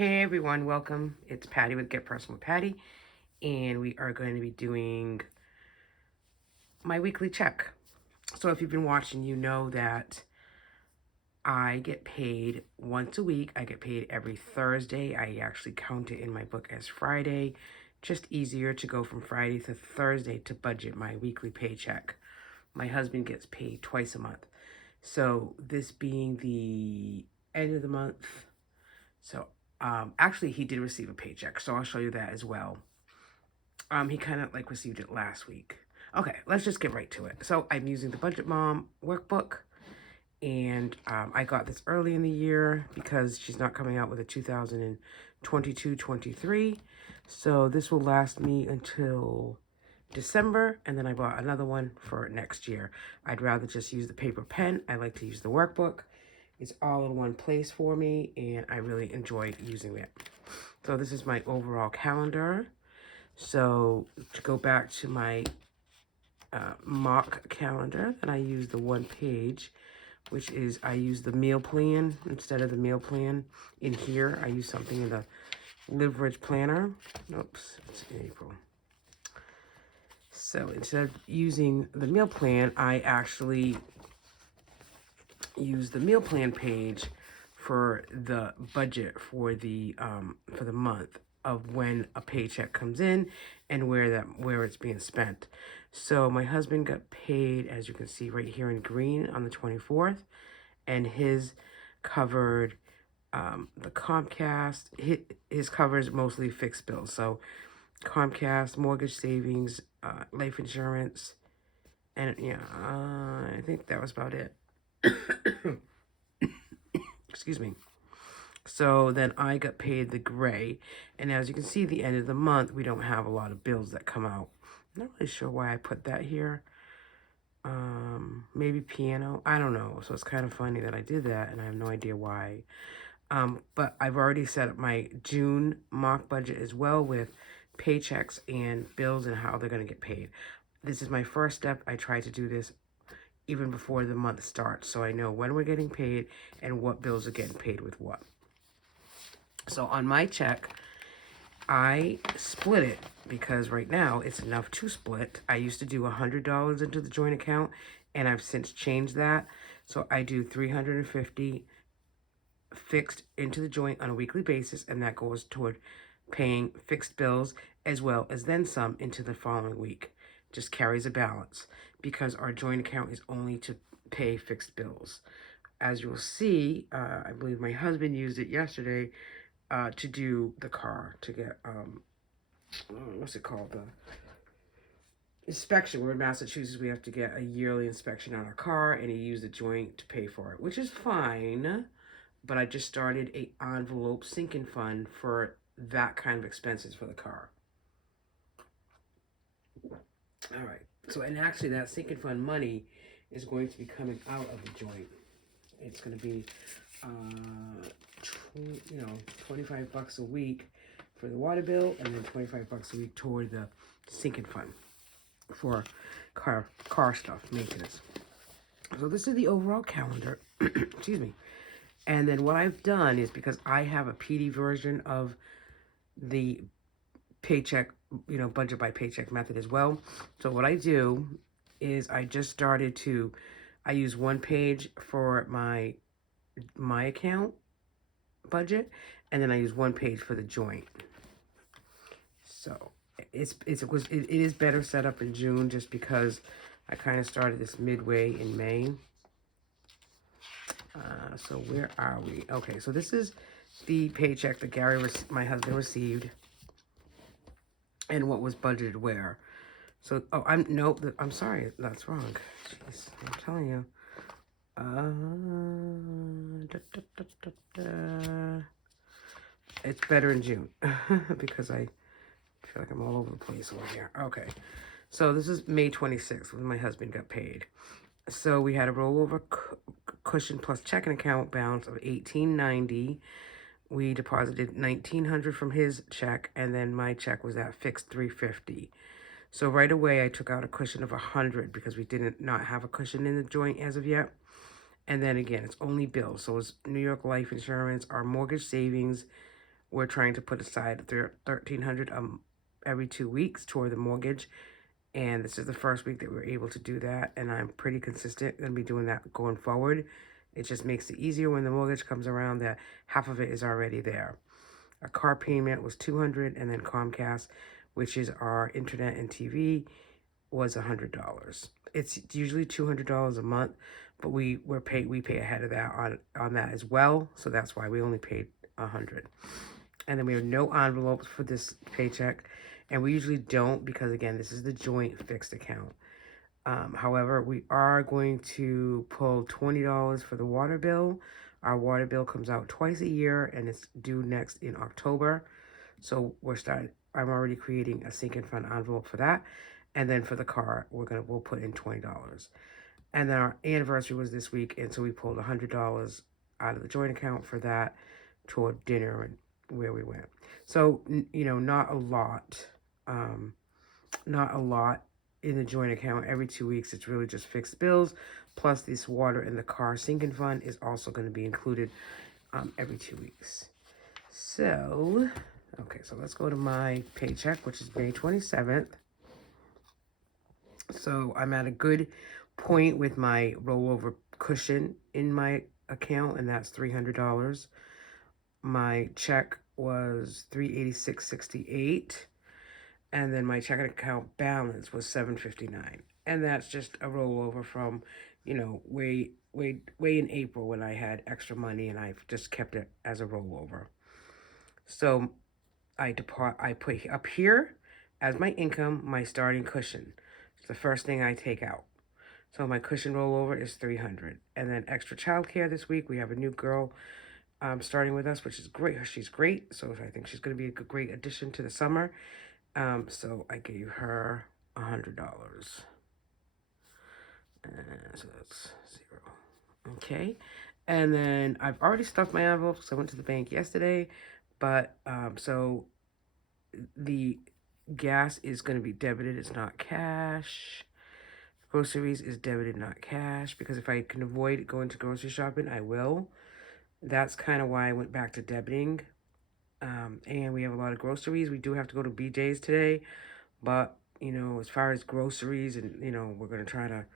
Hey everyone, welcome. It's Patty with Get Personal with Patty, and we are going to be doing my weekly check. So if you've been watching, you know that I get paid once a week. I get paid every Thursday. I actually count it in my book as Friday. Just easier to go from Friday to Thursday to budget my weekly paycheck. My husband gets paid twice a month. So this being the end of the month, so actually, he did receive a paycheck, so I'll show you that as well. He kind of received it last week. Okay, let's just get right to it. So I'm using the Budget Mom Workbook, and I got this early in the year because she's not coming out with a 2022-23. So this will last me until December, and then I bought another one for next year. I'd rather just use the paper pen. I like to use the workbook. It's all in one place for me, and I really enjoy using it. So this is my overall calendar. So to go back to my mock calendar, then I use the one page, which is I use the meal plan instead of the meal plan in here. I use something in the Liveridge planner. Oops, it's April. So instead of using the meal plan, I actually use the meal plan page for the budget for the month of when a paycheck comes in and where it's being spent. So my husband got paid, as you can see right here in green, on the 24th, and his covered the Comcast. His covers mostly fixed bills, so Comcast, mortgage, savings, life insurance, and I think that was about it. Excuse me. So then I got paid the gray, and as you can see, the end of the month, we don't have a lot of bills that come out. I'm not really sure why I put that here. Maybe piano, I don't know. So it's kind of funny that I did that, and I have no idea why. But I've already set up my June mock budget as well with paychecks and bills and how they're going to get paid. This is my first step. I try to do this even before the month starts, so I know when we're getting paid and what bills are getting paid with what. So on my check, I split it because right now it's enough to split. I used to do $100 into the joint account, and I've since changed that. So I do $350 fixed into the joint on a weekly basis, and that goes toward paying fixed bills as well as then some into the following week. Just carries a balance because our joint account is only to pay fixed bills. As you'll see, I believe my husband used it yesterday to do the car, to get, what's it called? The inspection. We're in Massachusetts. We have to get a yearly inspection on our car, and he used the joint to pay for it, which is fine. But I just started a envelope sinking fund for that kind of expenses for the car. All right. So, and actually that sinking fund money is going to be coming out of the joint. It's going to be, $25 a week for the water bill, and then $25 a week toward the sinking fund for car stuff, maintenance. So this is the overall calendar. Excuse me. And then what I've done is, because I have a PD version of the paycheck, budget by paycheck method as well. So what I do is I use one page for my account budget, and then I use one page for the joint. So it is better set up in June, just because I kind of started this midway in May. So where are we? Okay, so this is the paycheck that my husband, received, and what was budgeted where. So, I'm sorry, that's wrong. Jeez, I'm telling you. It's better in June because I feel like I'm all over the place over here. Okay, so this is May 26th when my husband got paid. So we had a rollover cushion plus checking account balance of $18.90. We deposited $1,900 from his check, and then my check was at fixed $350. So right away I took out a cushion of $100 because we did not have a cushion in the joint as of yet. And then again, it's only bills. So it's New York life insurance, our mortgage savings, we're trying to put aside $1,300 every 2 weeks toward the mortgage. And this is the first week that we're able to do that. And I'm pretty consistent going to be doing that going forward. It just makes it easier when the mortgage comes around that half of it is already there. Our car payment was $200, and then Comcast, which is our internet and TV, was $100. It's usually $200 a month, but we pay ahead of that on that as well. So that's why we only paid $100. And then we have no envelopes for this paycheck. And we usually don't because, again, this is the joint fixed account. However, we are going to pull $20 for the water bill. Our water bill comes out twice a year, and it's due next in October. So I'm already creating a sinking fund envelope for that. And then for the car, we'll put in $20. And then our anniversary was this week, and so we pulled $100 out of the joint account for that toward dinner and where we went. So, not a lot. Not a lot in the joint account every 2 weeks. It's really just fixed bills, plus this water in the car sinking fund is also going to be included every 2 weeks. So, okay, so let's go to my paycheck, which is May 27th. So I'm at a good point with my rollover cushion in my account, and that's $300. My check was $386.68. And then my checking account balance was $759, and that's just a rollover from, way in April when I had extra money, and I've just kept it as a rollover. So I put up here as my income, my starting cushion. It's the first thing I take out. So my cushion rollover is $300, and then extra childcare this week. We have a new girl starting with us, which is great. She's great, so I think she's going to be a great addition to the summer. So I gave her $100. So that's $0. Okay. And then I've already stuffed my envelopes because I went to the bank yesterday. But, so the gas is going to be debited. It's not cash. Groceries is debited, not cash. Because if I can avoid going to grocery shopping, I will. That's kind of why I went back to debiting. And we have a lot of groceries. We do have to go to BJ's today, but, as far as groceries and, we're going to try to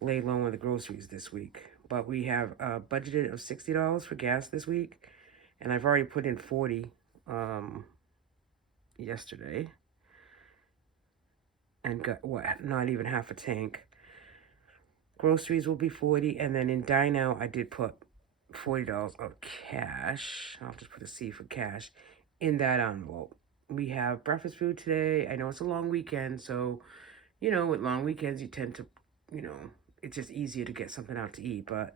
lay low on the groceries this week. But we have a budgeted of $60 for gas this week, and I've already put in $40 yesterday and got, not even half a tank. Groceries will be $40, and then in Dine Out, I did put $40 of cash. I'll just put a C for cash in that envelope. We have breakfast food today. I know it's a long weekend, so, with long weekends, you tend to, it's just easier to get something out to eat. But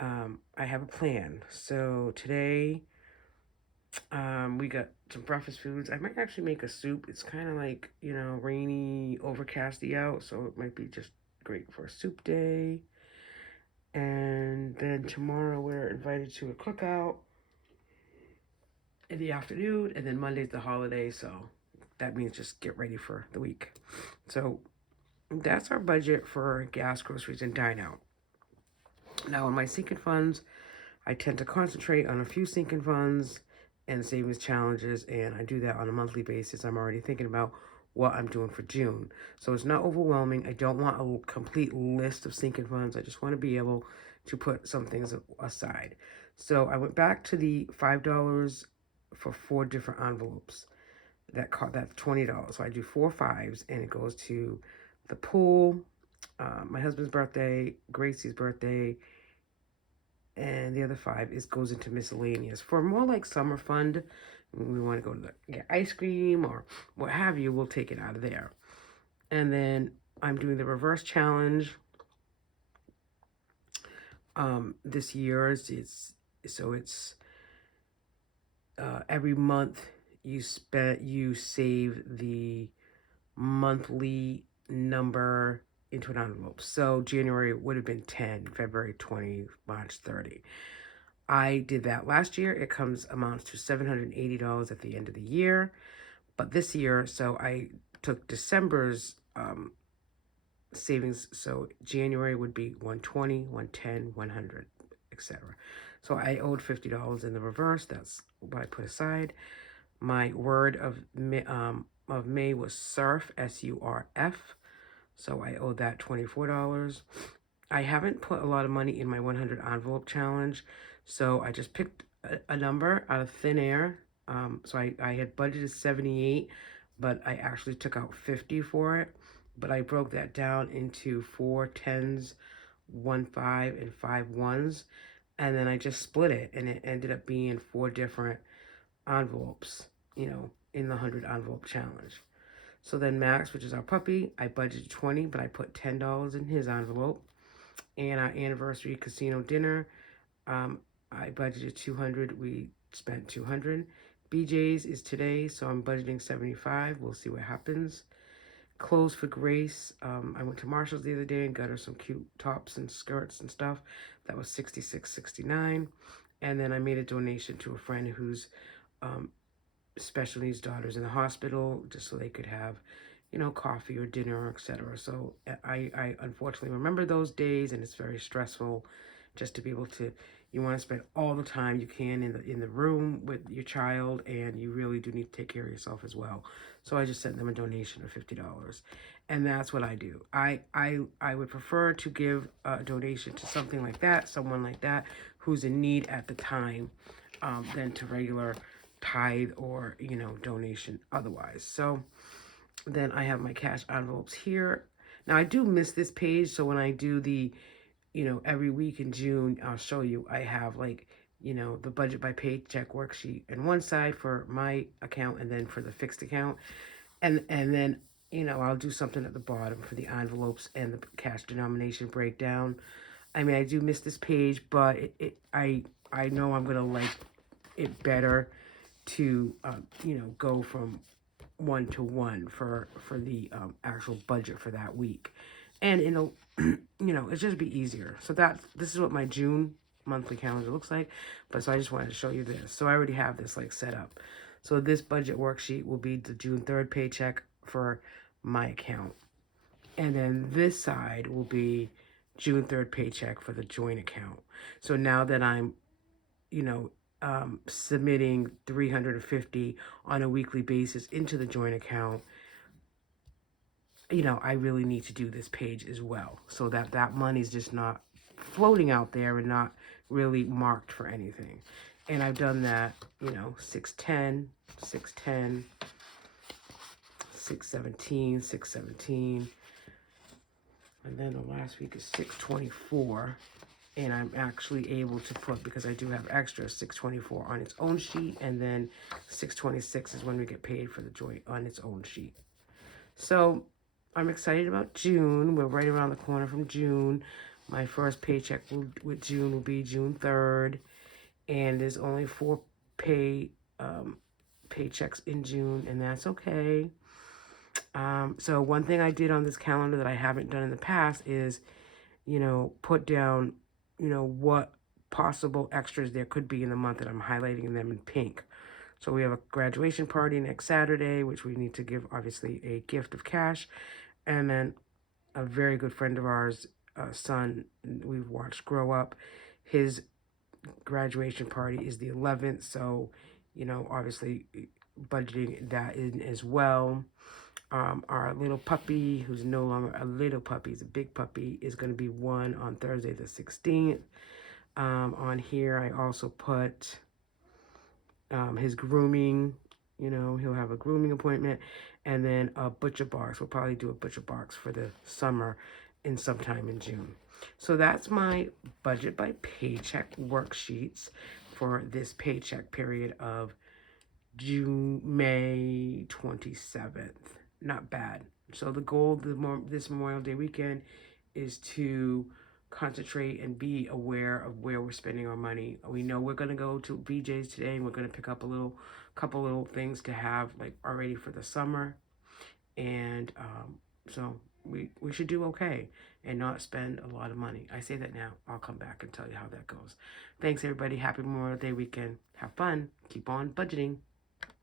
I have a plan. So today, we got some breakfast foods. I might actually make a soup. It's kind of like, rainy, overcasty out, so it might be just great for a soup day. And then tomorrow we're invited to a cookout in the afternoon, and then Monday's the holiday, so that means just get ready for the week. So that's our budget for gas, groceries, and dine out. Now, in my sinking funds, I tend to concentrate on a few sinking funds and savings challenges, and I do that on a monthly basis. I'm already thinking about what I'm doing for June. So it's not overwhelming. I don't want a complete list of sinking funds. I just want to be able to put some things aside. So I went back to the $5 for 4 different envelopes. That's $20. So I do 4 5s, and it goes to the pool, my husband's birthday, Gracie's birthday, and the other 5 goes into miscellaneous. For more like summer fund, when we want to go to get ice cream or what have you, we'll take it out of there. And then I'm doing the reverse challenge. This year it's every month you save the monthly number into an envelope. So January would have been 10, February 20, March 30. I did that last year. It amounts to $780 at the end of the year. But this year, so I took December's savings. So January would be 120, 110, 100, etc. So I owed $50 in the reverse. That's what I put aside. My word of May was surf, SURF. So I owed that $24. I haven't put a lot of money in my 100 envelope challenge. So I just picked a number out of thin air. So I had budgeted 78, but I actually took out 50 for it. But I broke that down into 4 tens, 1 5, and 5 ones. And then I just split it, and it ended up being 4 different envelopes, in the 100 envelope challenge. So then Max, which is our puppy, I budgeted 20, but I put $10 in his envelope. And our anniversary casino dinner, I budgeted 200. We spent 200. BJ's is today, so I'm budgeting 75. We'll see what happens. Clothes for Grace. I went to Marshall's the other day and got her some cute tops and skirts and stuff. That was $66.69. And then I made a donation to a friend whose special needs daughter's in the hospital, just so they could have, coffee or dinner, etc. So I unfortunately remember those days, and it's very stressful just to be able to, you want to spend all the time you can in the room with your child, and you really do need to take care of yourself as well. So I just sent them a donation of $50, and that's what I do. I would prefer to give a donation to something like that, someone like that who's in need at the time, than to regular tithe or donation otherwise. So then I have my cash envelopes here. Now I do miss this page, so when I do the every week in June, I'll show you. I have the budget by paycheck worksheet and one side for my account, and then for the fixed account, and then I'll do something at the bottom for the envelopes and the cash denomination breakdown. I mean, I do miss this page, but I know I'm gonna like it better to go from 1 to 1 for the actual budget for that week, and it'll it's just be easier. So this is what my June monthly calendar looks like. But so I just wanted to show you this. So I already have this set up. So this budget worksheet will be the June 3rd paycheck for my account, and then this side will be June 3rd paycheck for the joint account. So now that I'm submitting $350 on a weekly basis into the joint account, I really need to do this page as well, so that money's just not floating out there and not really marked for anything. And I've done that, 610, 610, 617, 617, and then the last week is 624. And I'm actually able to put, because I do have extra, 624 on its own sheet, and then 626 is when we get paid for the joint on its own sheet. So I'm excited about June. We're right around the corner from June. My first paycheck with June will be June 3rd, and there's only 4 paychecks in June, and that's okay. So one thing I did on this calendar that I haven't done in the past is, put down what possible extras there could be in the month, and I'm highlighting them in pink. So we have a graduation party next Saturday, which we need to give, obviously, a gift of cash. And then a very good friend of ours, son, we've watched grow up, his graduation party is the 11th. So, obviously budgeting that in as well. Our little puppy, who's no longer a little puppy, he's a big puppy, is going to be 1 on Thursday the 16th. On here, I also put his grooming. He'll have a grooming appointment, and then a butcher box. We'll probably do a butcher box for the summer in sometime in June. So that's my budget by paycheck worksheets for this paycheck period of May 27th. Not bad. So the goal this Memorial Day weekend is to concentrate and be aware of where we're spending our money. We know we're going to go to BJ's today, and we're going to pick up a couple little things to have already for the summer. And so we should do okay and not spend a lot of money. I say that now. I'll come back and tell you how that goes. Thanks, everybody. Happy Memorial Day weekend. Have fun. Keep on budgeting.